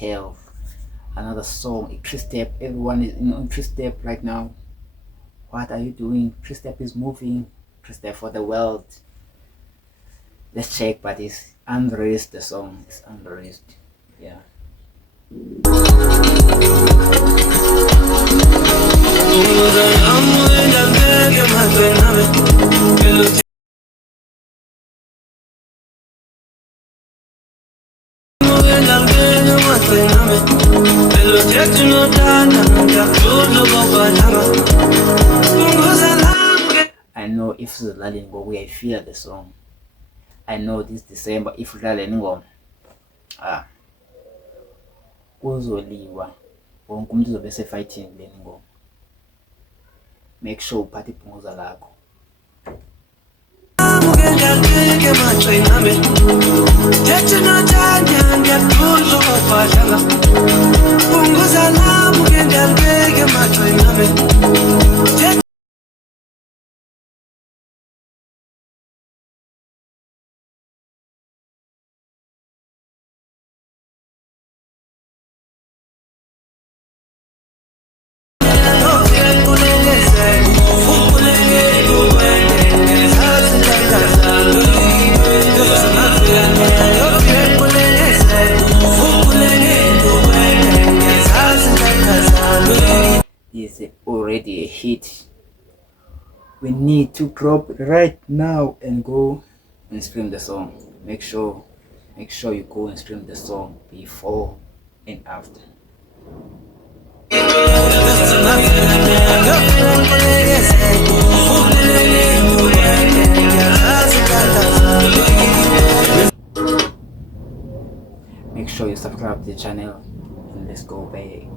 Hell, another song, a three step. Everyone is in three step right now. What are you doing? Three step is moving. Three step for the world. Let's check, but it's unreleased. The song is unreleased. Yeah. I know if Zilaleni Ngoma, I feel the song. I know this December if Zilaleni Ngoma kuzoliwa wonke umuntu uzobe sefighting leni ngoma. Make sure uphathe iphunguzo lakho. Is already a hit. We need to drop right now and go and stream the song. Make sure you go and stream the song before and after. Make sure you subscribe to the channel and let's go, baby.